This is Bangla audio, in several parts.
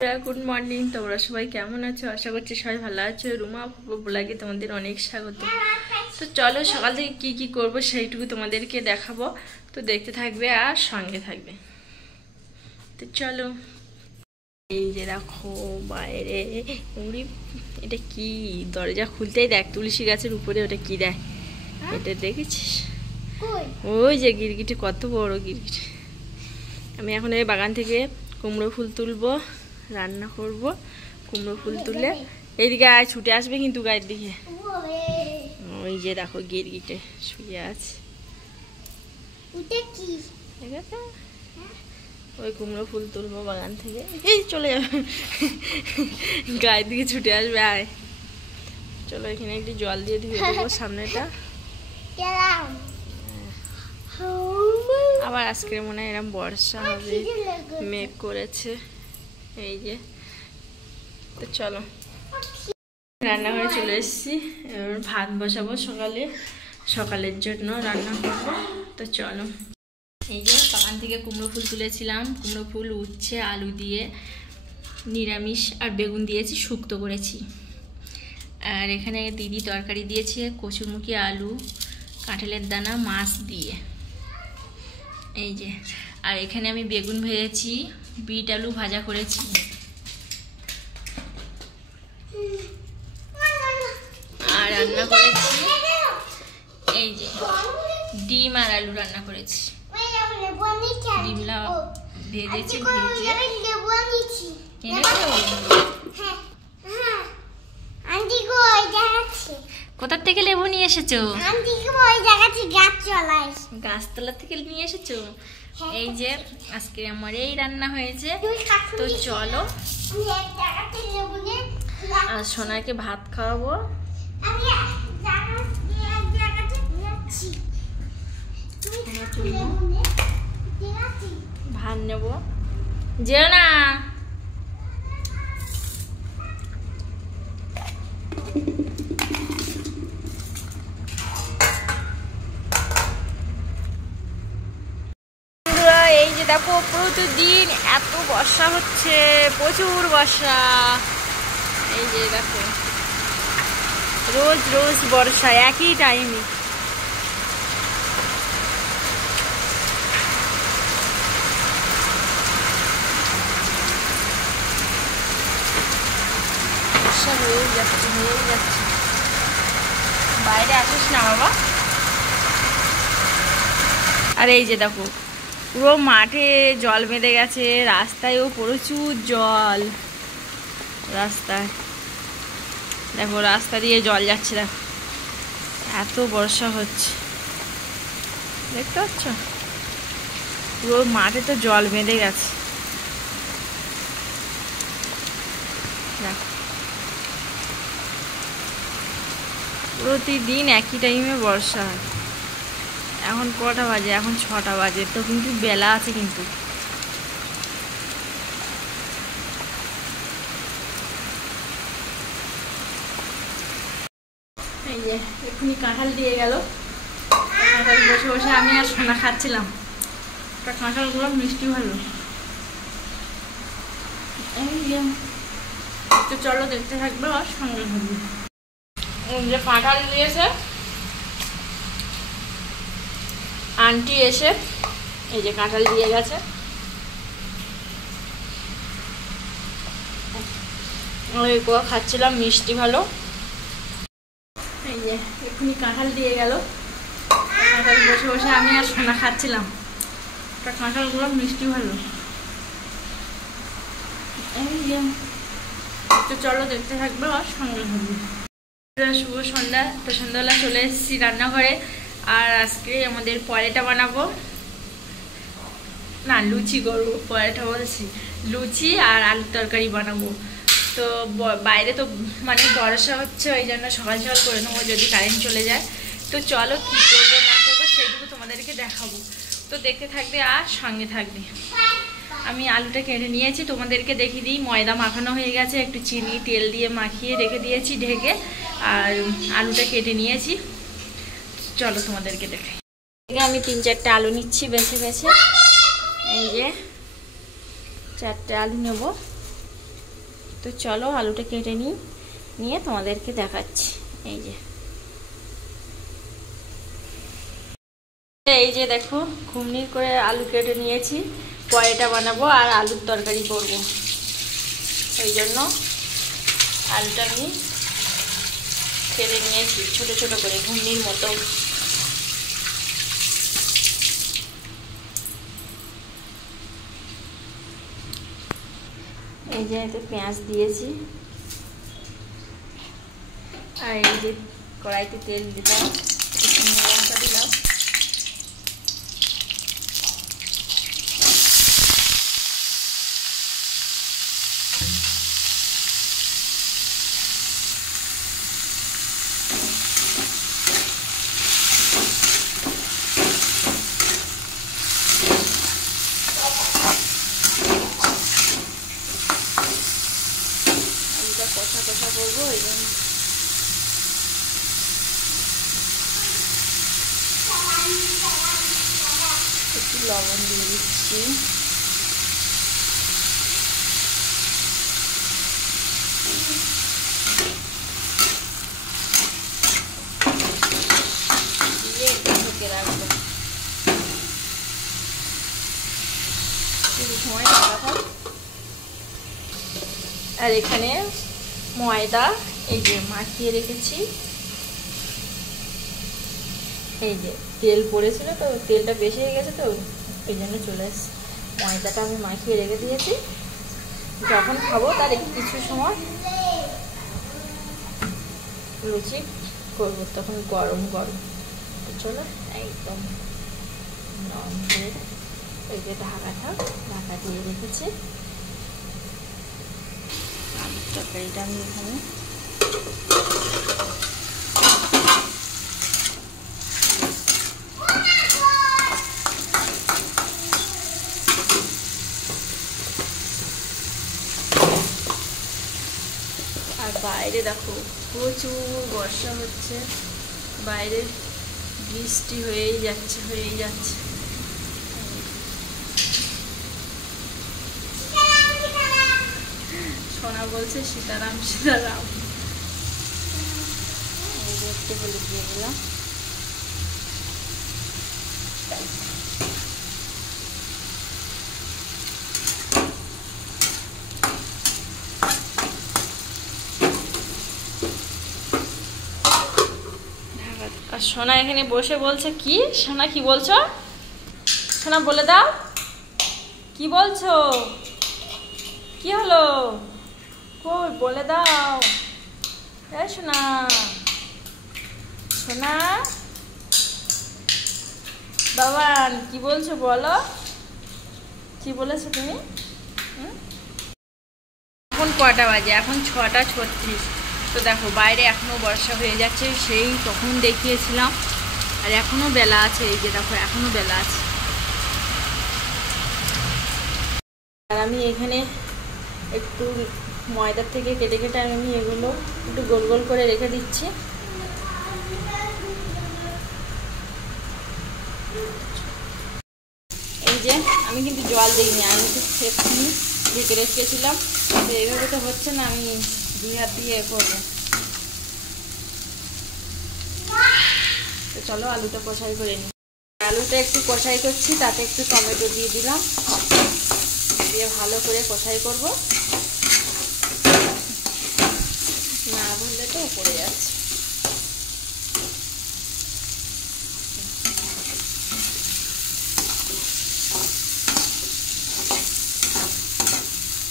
गुड मर्निंग তোমরা সবাই কেমন আছো আশা করছি সবাই ভালো আছো রুমা ব্লগে তোমাদের অনেক স্বাগত। তো চলো সকাল থেকে কি কি করব সেইটুকু তোমাদেরকে দেখাবো, তো দেখতে থাকবে আর সঙ্গে থাকবে। তো চলো, এই যে দেখো বাইরে উড়ি, এটা কি দরজা খুলতেই দেখ তুলসী গাছের উপরে ওটা কি দেখ, এটা দেখেছিস? ওই যে গিরগিটি, কত বড় গিরগিটি। আমি এখন এই বাগান থেকে কুমড়ো ফুল তুলবো, রান্না করব। কুমড়ো ফুল তুলে এইদিকে আয়, ছুটে আসবে কিন্তু গায়ের দিকে। ওই যে দেখো গিরগিটে শুয়ে আছে, ঠিক আছে? ওই কুমড়ো ফুল তুলবো বাগান থেকে, এই চলে যাবে গায়ের দিকে ছুটে আসবে। আয় চলো, এখানে একটু জল দিয়ে ধুয়ে দেবো সামনেটা। আবার আজকে মনে হয় এরকম বর্ষা হবে, মেঘ করেছে। এই যে, তো চলো রান্নাঘরে চলে এসেছি, এবার ভাত বসাবো সকালের জন্য রান্না করবো। তো চলো, এই যে বাগান থেকে কুমড়ো ফুল তুলেছিলাম, কুমড়ো ফুল উচ্ছে আলু দিয়ে নিরামিষ আর বেগুন দিয়েছি, শুক্তো করেছি। আর এখানে দিদি তরকারি দিয়েছে কচুরমুখী আলু কাঁঠালের দানা মাছ দিয়ে। এই যে, আর এখানে আমি বেগুন ভেজেছি, বিট আলু ভাজা করেছি, আর রান্না করেছি এই যে ডিম আর আলু রান্না করেছি। ডিমলা ভেজেছি, কোথার থেকে লেবু নিয়ে এসেছো? গাছতলা থেকে নিয়ে এসেছো? এই যে আজকে আমার এই রান্না হয়েছে। তো চলো, আর সোনাকে ভাত খাওয়াবো। ভাত নেবো, যেও না। এই যে দেখো প্রতিদিন এত বর্ষা হচ্ছে, প্রচুর বর্ষা। এই যে দেখো রোজ রোজ বর্ষা একই টাইমে। বর্ষা হয়েই যাচ্ছে। বাইরে আসিস না বাবা। আর এই যে দেখো পুরো মাঠে জল বেঁধে গেছে, রাস্তায়ও প্রচুর জল। রাস্তায় দেখো, রাস্তা দিয়ে জল যাচ্ছে, দেখো এত বর্ষা হচ্ছে, দেখতে পাচ্ছ? পুরো মাঠে তো জল বেঁধে গেছে। দেখো প্রতিদিন একই টাইমে বর্ষা হয়। এখন কটা বাজে? এখন 6টা বাজে, তো কিন্তু বেলা আছে কিন্তু। এই যে এক্ষুনি কাঁঠাল দিয়ে গেল, কাঁঠাল বসে বসে আমি আর সোনা খাচ্ছিলাম। কাঁঠালগুলো মিষ্টি ভালো। এই যে, তো চলো দেখতে থাকবে আর সঙ্গে থাকবে। যে কাঁঠাল দিয়েছে আন্টি এসে, এই যে কাঁঠাল দিয়ে গেছে। ওই খাচ্ছিলাম, মিষ্টি ভালো। এই যে এক্ষুনি কাঁঠাল দিয়ে গেল, কাঁঠাল বসে বসে আমি আর সোনা খাচ্ছিলাম। কাঁঠালগুলো মিষ্টি ভালো। এই যে, তো চলো দেখতে থাকবে আর সঙ্গে থাকবে। শুভ সন্ধ্যা। তো সন্ধ্যাবেলা চলে এসেছি রান্নাঘরে, আর আজকে আমাদের পরোটা বানাবো, না লুচি করবো, পরোটা বলছি, লুচি আর আলুর তরকারি বানাবো। তো বাইরে তো মানে বর্ষা হচ্ছে, ওই জন্য সকাল সকাল করে নেবো যদি কারেন্ট চলে যায়। তো চলো কী করবো না করবো সেইটুকু তোমাদেরকে দেখাবো, তো দেখতে থাকবে আর সঙ্গে থাকবে। আমি আলুটা কেটে নিয়েছি, তোমাদেরকে দেখিয়ে দিই। ময়দা মাখানো হয়ে গেছে, একটু চিনি তেল দিয়ে মাখিয়ে রেখে দিয়েছি ঢেকে, আর আলুটা কেটে নিয়েছি। চলো তোমাদেরকে দেখাই। আমি 3-4টে আলু নিচ্ছি বেছে বেছে। এই যে 4টে আলু নেব। তো চলো আলুটা কেটে নিয়ে তোমাদেরকে দেখাচ্ছি। এই যে দেখো ঘুগনি করে আলু কেটে নিয়েছি, পরোটা বানাবো আর আলুর তরকারি করব। ওই জন্য আলুটা আমি কেটে নিয়েছি ছোট ছোট করে ঘুগনির মতো। এই যে এতে পেঁয়াজ দিয়েছি, আর এই যে কড়াইতে তেল দিলাম, শুকনো লঙ্কা দিলাম, কষা কষা করবো। এই জন্য একটু লবণ দিয়ে দিচ্ছি, দিয়ে একটু ঢেকে রাখবো কিছু সময় রাখা। আর এখানে ময়দা এই যে মাখিয়ে রেখেছি, এই যে তেল পড়েছিল তো তেলটা বেশি হয়ে গেছে, তো এই জন্য চলে এসেছে। ময়দাটা আমি মাখিয়ে রেখে দিয়েছি, যখন খাবো তার কিছু সময় লুচি করবো, তখন গরম গরম। তো চলো একদম নরম করে এই যে ঢাকা দিয়ে রেখেছি। আলুর তরকারিটা আমি এখানে আর বাইরে দেখো প্রচুর বর্ষা হচ্ছে, বাইরে বৃষ্টি হয়েই যাচ্ছে। সোনা বলছে সীতারাম সীতারাম। একটু হলুদ দিয়ে দিলাম, আর সোনা এখানে বসে বলছে কি, সোনা কি বলছো? সোনা বলে দাও কি বলছো, কি হলো, কই বলে দাও। সোনা সোনা বাবান কি বলছো বলো, কি বলেছো তুমি? এখন কটা বাজে? এখন 6:36। তো দেখো বাইরে এখনো বর্ষা হয়ে যাচ্ছে, সেই তখন দেখিয়েছিলাম, আর এখনো বেলা আছে। এই যে দেখো এখনো বেলা আছে। আর আমি এখানে একটু ময়দার থেকে কেটে আমি এগুলো একটু গোল গোল করে রেখে দিচ্ছি। এই যে আমি কিন্তু জল দিইনি, আমি তো সেখানে ঢেকে রেখেছিলাম। তো এইভাবে তো হচ্ছে না, আমি 2 হাত দিয়ে করবো। তো চলো আলুটা কষাই করে নিই। আলুটা একটু কষাই করছি, তাতে একটু টমেটো দিয়ে দিলাম, দিয়ে ভালো করে কষাই করব, না ভুললে তো পড়ে যাচ্ছে।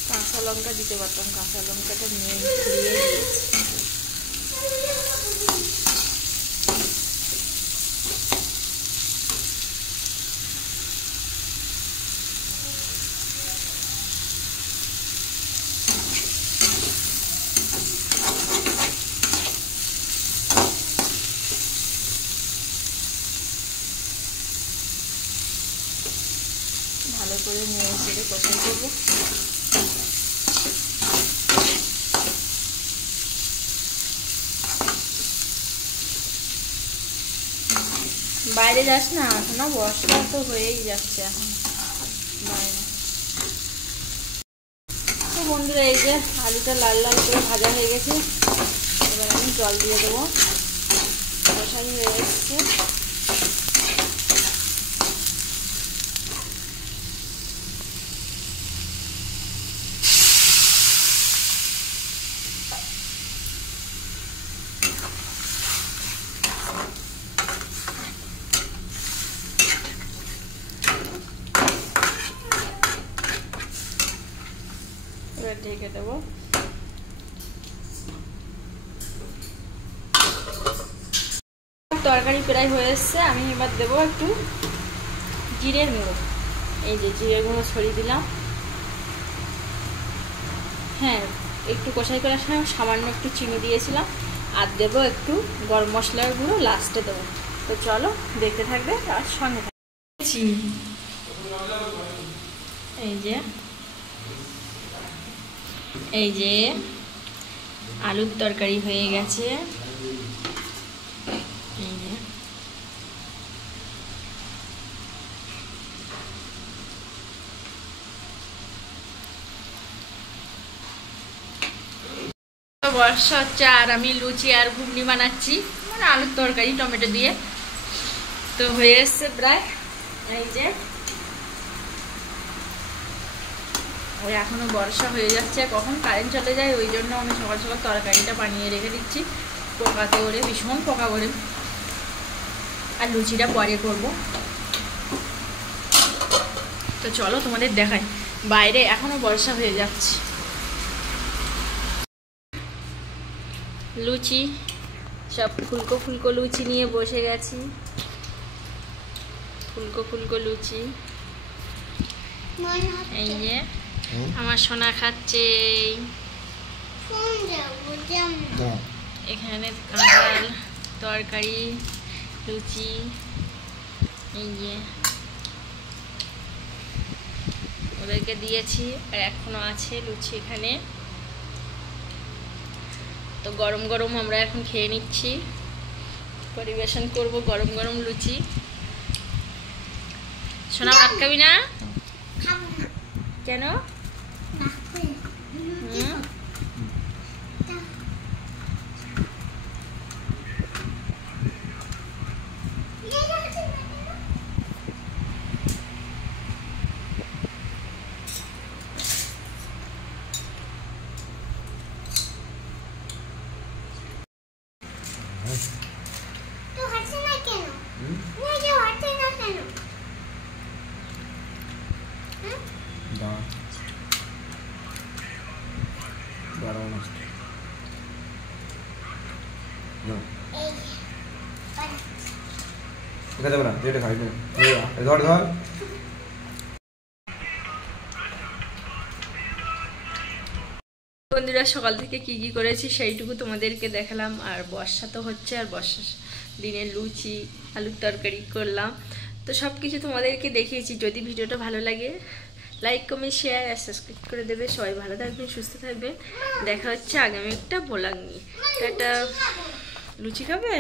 কাঁচা লঙ্কা দিতে পারতাম, কাঁচা লঙ্কাটা নিয়ে দিয়েছি। ভালো করে নিয়ে এসে কষাই করবো। বাইরে যাস না, এখন বর্ষা তো হয়েই যাচ্ছে এখন বাইরে। তো বন্ধুরা এই যে আলুটা লাল লাল করে ভাজা হয়ে গেছে, এবার আমি জল দিয়ে দেবো। কষাই হয়ে এসছে। এবার ঢেকে দেবো। তরকারি প্রায় হয়ে এসছে, আমি এবার দেবো একটু জিরের গুঁড়ো। এই যে জিরের গুঁড়ো ছড়িয়ে দিলাম। হ্যাঁ, একটু কষাই করার সময় সামান্য একটু চিনি দিয়েছিলাম। আর দেবো একটু গরম মশলার গুঁড়ো লাস্টে দেবো। তো চলো দেখতে থাকবে আর সঙ্গে থাকবে। এই যে আলুর তরকারি হয়ে গেছে। এই যে বর্ষা হচ্ছে আর আমি লুচি আর ঘুগনি বানাচ্ছি, মানে আলুর তরকারি টমেটো দিয়ে। তো হয়ে এসছে প্রায়। এই যে ওই এখনো বর্ষা হয়ে যাচ্ছে, কখন কারেন্ট চলে যায়, ওই জন্য আমি সকাল সকাল তরকারিটা বানিয়ে রেখে দিচ্ছি। পোকাতে ওরে ভীষণ পোকা করে। আর লুচিটা পরে করব। তো চলো তোমাদের দেখাই, বাইরে এখনো বর্ষা হয়ে যাচ্ছে। লুচি সব ফুলকো ফুলকো লুচি নিয়ে বসে গেছি। ফুলকো ফুলকো লুচি। এই যে আমার সোনা খাচ্ছে। এখানে কাঁঠাল তরকারি, লুচি। এই যে ওদেরকে দিয়েছি আর এখনো আছে লুচি এখানে। তো গরম গরম আমরা এখন খেয়ে নিচ্ছি, পরিবেশন করব গরম গরম লুচি। সোনা ভাত খাবি না? কেন? বন্ধুরা সকাল থেকে কি কি করেছি সেইটুকু তোমাদেরকে দেখালাম। আর বর্ষা তো হচ্ছে, আর বর্ষার দিনে লুচি আলুর তরকারি করলাম। তো সব কিছু তোমাদেরকে দেখিয়েছি। যদি ভিডিওটা ভালো লাগে লাইক কমেন্ট শেয়ার আর সাবস্ক্রাইব করে দেবে। সবাই ভালো থাকবেন, সুস্থ থাকবেন। দেখা হচ্ছে আগামী একটা ব্লগ নিয়ে। টাটা। লুচি খাবে?